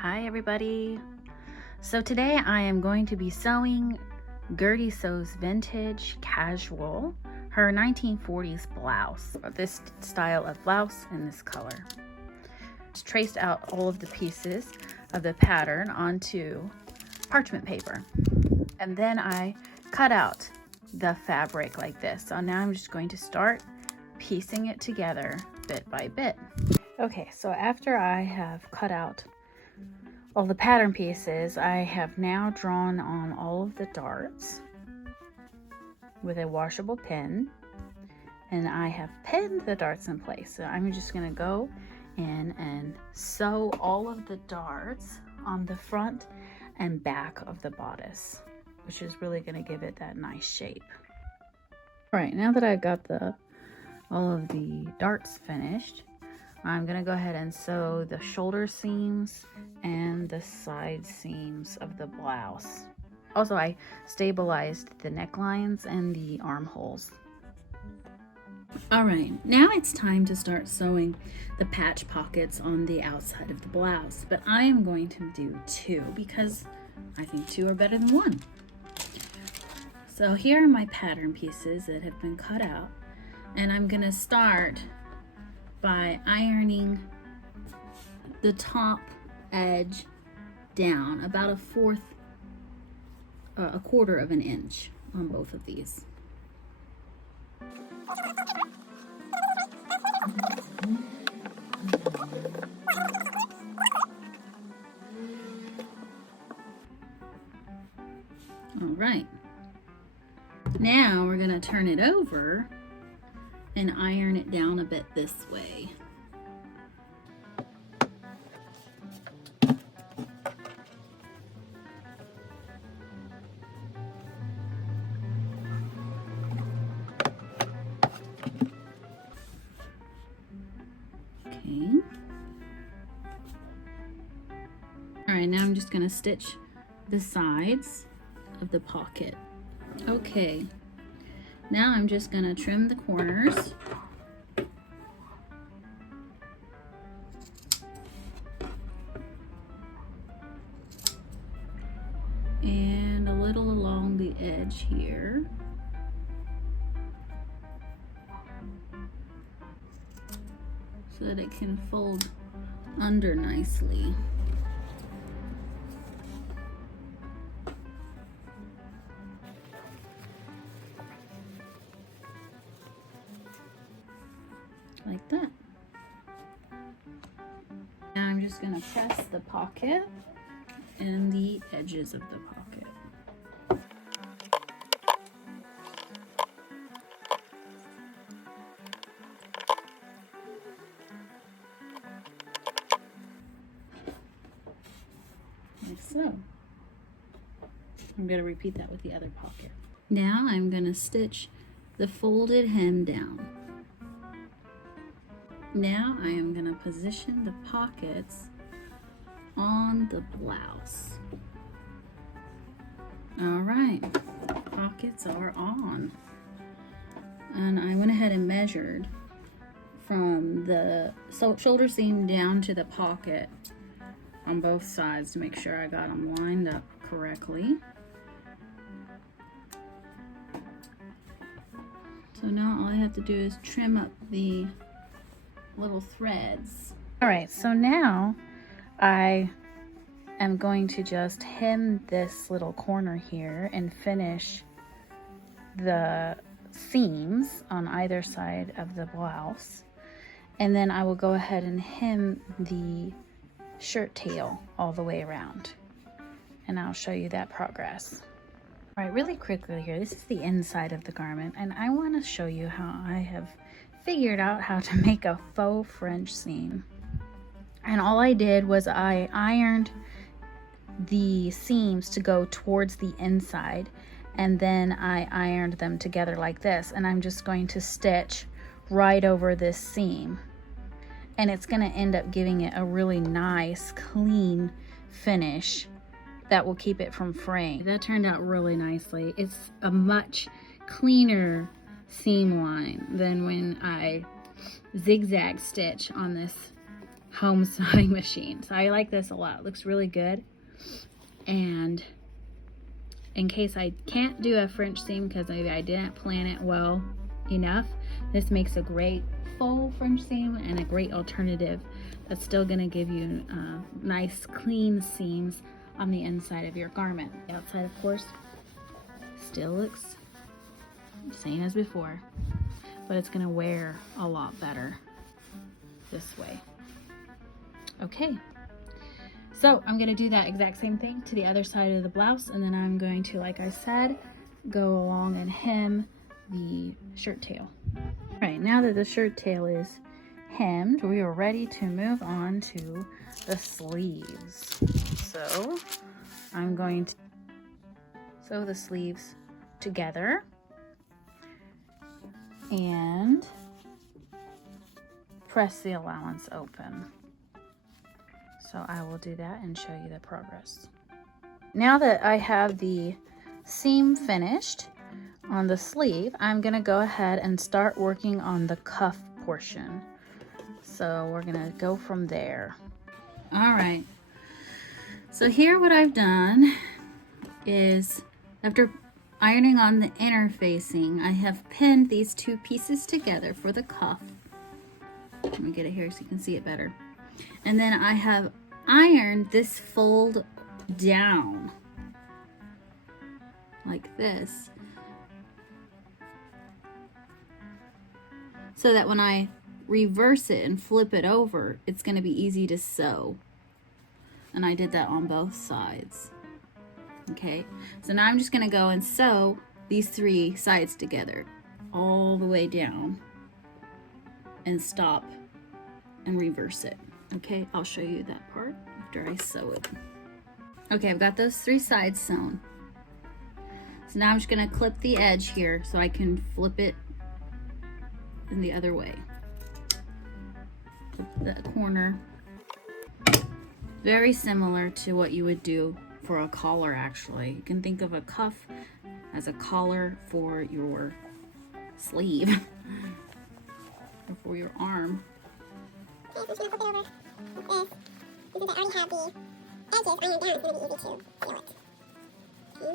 Hi everybody. So today I am going to be sewing Gertie Sews Vintage Casual, her 1940s blouse, this style of blouse in this color. Just traced out all of the pieces of the pattern onto parchment paper, and then I cut out the fabric like this. So now I'm just going to start piecing it together bit by bit. Okay, so after I have cut out all the pattern pieces, I have now drawn on all of the darts with a washable pin, and I have pinned the darts in place. So I'm just going to go in and sew all of the darts on the front and back of the bodice, which is really going to give it that nice shape. All right, now that I've got all of the darts finished, I'm going to go ahead and sew the shoulder seams and the side seams of the blouse. Also, I stabilized the necklines and the armholes. All right, now it's time to start sewing the patch pockets on the outside of the blouse, but I am going to do 2 because I think 2 are better than 1. So here are my pattern pieces that have been cut out, and I'm going to start by ironing the top edge down about a quarter of an inch on both of these. All right, now we're going to turn it over and iron it down a bit this way. Okay. All right, now I'm just going to stitch the sides of the pocket. Okay. Now I'm just going to trim the corners. And a little along the edge here. So that it can fold under nicely. Like that. Now I'm just going to press the pocket and the edges of the pocket. Like so. I'm going to repeat that with the other pocket. Now I'm going to stitch the folded hem down. Now I am going to position the pockets on the blouse. All right, pockets are on. And I went ahead and measured from the shoulder seam down to the pocket on both sides to make sure I got them lined up correctly. So now all I have to do is trim up the little threads. All right, so now I am going to just hem this little corner here and finish the seams on either side of the blouse, and then I will go ahead and hem the shirt tail all the way around, and I'll show you that progress. All right, really quickly here, this is the inside of the garment, and I want to show you how I have figured out how to make a faux French seam. And all I did was I ironed the seams to go towards the inside, and then I ironed them together like this, and I'm just going to stitch right over this seam, and it's going to end up giving it a really nice clean finish that will keep it from fraying. That turned out really nicely. It's a much cleaner seam line than when I zigzag stitch on this home sewing machine. So I like this a lot. It looks really good. And in case I can't do a French seam because maybe I didn't plan it well enough, this makes a great full French seam and a great alternative that's still going to give you nice clean seams on the inside of your garment. The outside, of course, still looks same as before, but it's going to wear a lot better this way. Okay, so I'm going to do that exact same thing to the other side of the blouse, and then I'm going to, like I said, go along and hem the shirt tail. All right, now that the shirt tail is hemmed, we are ready to move on to the sleeves. So I'm going to sew the sleeves together and press the allowance open. So I will do that and show you the progress. Now that I have the seam finished on the sleeve, I'm gonna go ahead and start working on the cuff portion. So we're gonna go from there. All right, so here what I've done is, after ironing on the inner facing, I have pinned these two pieces together for the cuff. Let me get it here so you can see it better. And then I have ironed this fold down like this, so that when I reverse it and flip it over, it's going to be easy to sew. And I did that on both sides. Okay, so now I'm just going to go and sew these three sides together all the way down and stop and reverse it. Okay, I'll show you that part after I sew it. Okay, I've got those three sides sewn. So now I'm just going to clip the edge here so I can flip it in the other way. Flip the corner. Very similar to what you would do for a collar, actually. You can think of a cuff as a collar for your sleeve or for your arm. Okay, so I'm just going to flip it over like this. Since I already have the edges ironed down, it's going to be easy to seal it. Okay.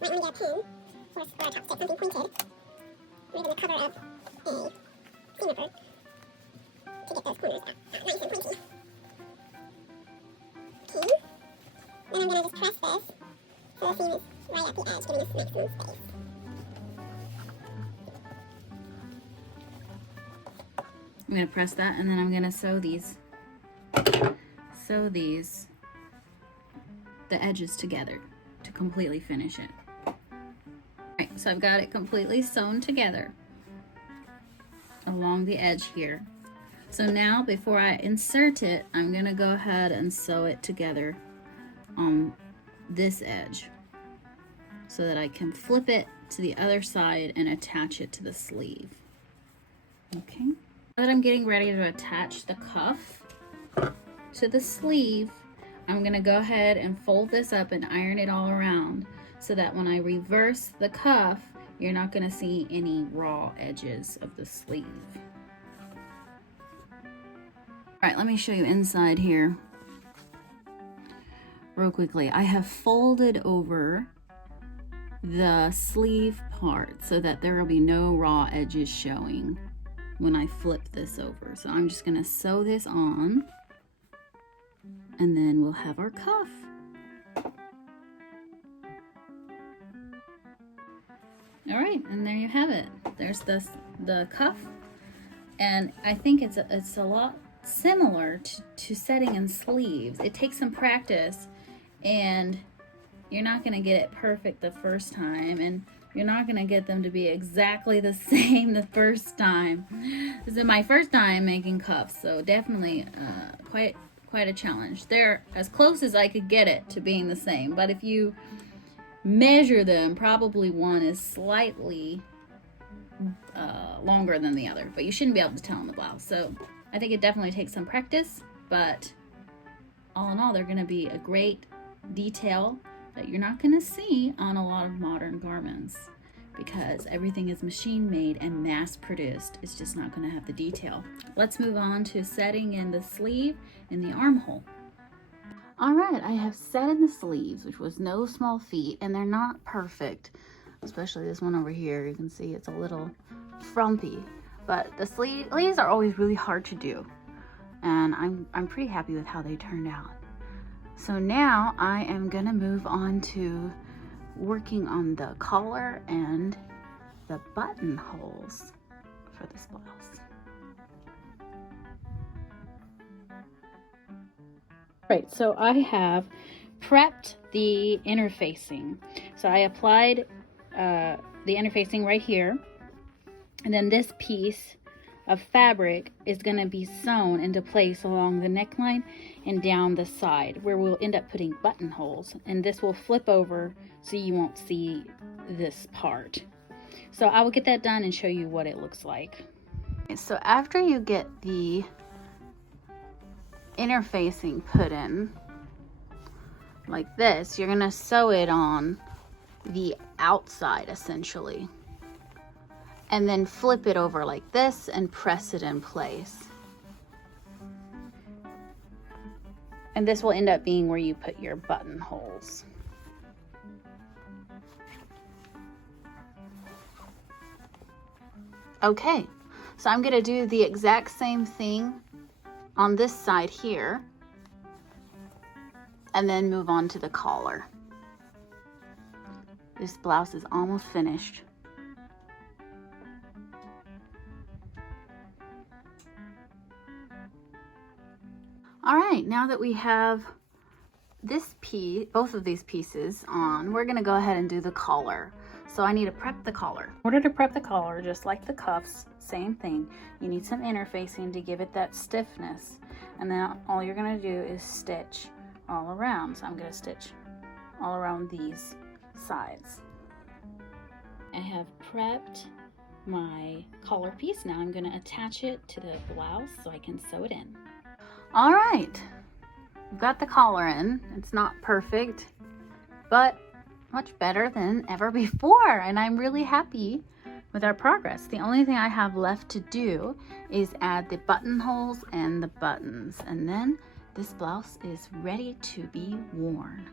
Might want to get a pin or square chopstick, something pointed, or even the cover of a seam ripper to get those corners up nice and pointy. Okay. Then I'm going to just press this so the seam is right at the edge, giving us nice and space. I'm going to press that, and then I'm going to sew the edges together to completely finish it. Alright, so I've got it completely sewn together along the edge here. So now before I insert it, I'm going to go ahead and sew it together on this edge so that I can flip it to the other side and attach it to the sleeve. Okay. Now that I'm getting ready to attach the cuff to the sleeve, I'm going to go ahead and fold this up and iron it all around so that when I reverse the cuff, you're not going to see any raw edges of the sleeve. All right, let me show you inside here real quickly. I have folded over the sleeve part so that there will be no raw edges showing when I flip this over. So I'm just going to sew this on, and then we'll have our cuff. All right, and there you have it. There's the cuff, and I think it's a lot similar to setting in sleeves. It takes some practice, and you're not going to get it perfect the first time, and you're not going to get them to be exactly the same the first time. This is my first time making cuffs, so definitely quite a challenge. They're as close as I could get it to being the same, but if you measure them, probably one is slightly longer than the other, but you shouldn't be able to tell in the blouse. So I think it definitely takes some practice, but all in all, they're going to be a great detail that you're not going to see on a lot of modern garments. because everything is machine made and mass produced. It's just not going to have the detail. Let's move on to setting in the sleeve and the armhole. All right, I have set in the sleeves, which was no small feat, and they're not perfect, especially this one over here. You can see it's a little frumpy, but the sleeves are always really hard to do, and I'm pretty happy with how they turned out. So now I am gonna move on to working on the collar and the buttonholes for this blouse. Right, so I have prepped the interfacing. So I applied the interfacing right here, and then this piece of fabric is going to be sewn into place along the neckline and down the side, where we'll end up putting buttonholes, and this will flip over so you won't see this part. So I will get that done and show you what it looks like. So after you get the interfacing put in like this, you're gonna sew it on the outside essentially, and then flip it over like this and press it in place. And this will end up being where you put your buttonholes. Okay, so I'm gonna do the exact same thing on this side here, and then move on to the collar. This blouse is almost finished. All right, now that we have this piece, both of these pieces on, we're gonna go ahead and do the collar. So I need to prep the collar. In order to prep the collar, just like the cuffs, same thing. You need some interfacing to give it that stiffness. And then all you're gonna do is stitch all around. So I'm gonna stitch all around these sides. I have prepped my collar piece. Now I'm gonna attach it to the blouse so I can sew it in. All right, we've got the collar in. It's not perfect, but much better than ever before, and I'm really happy with our progress. The only thing I have left to do is add the buttonholes and the buttons, and then this blouse is ready to be worn.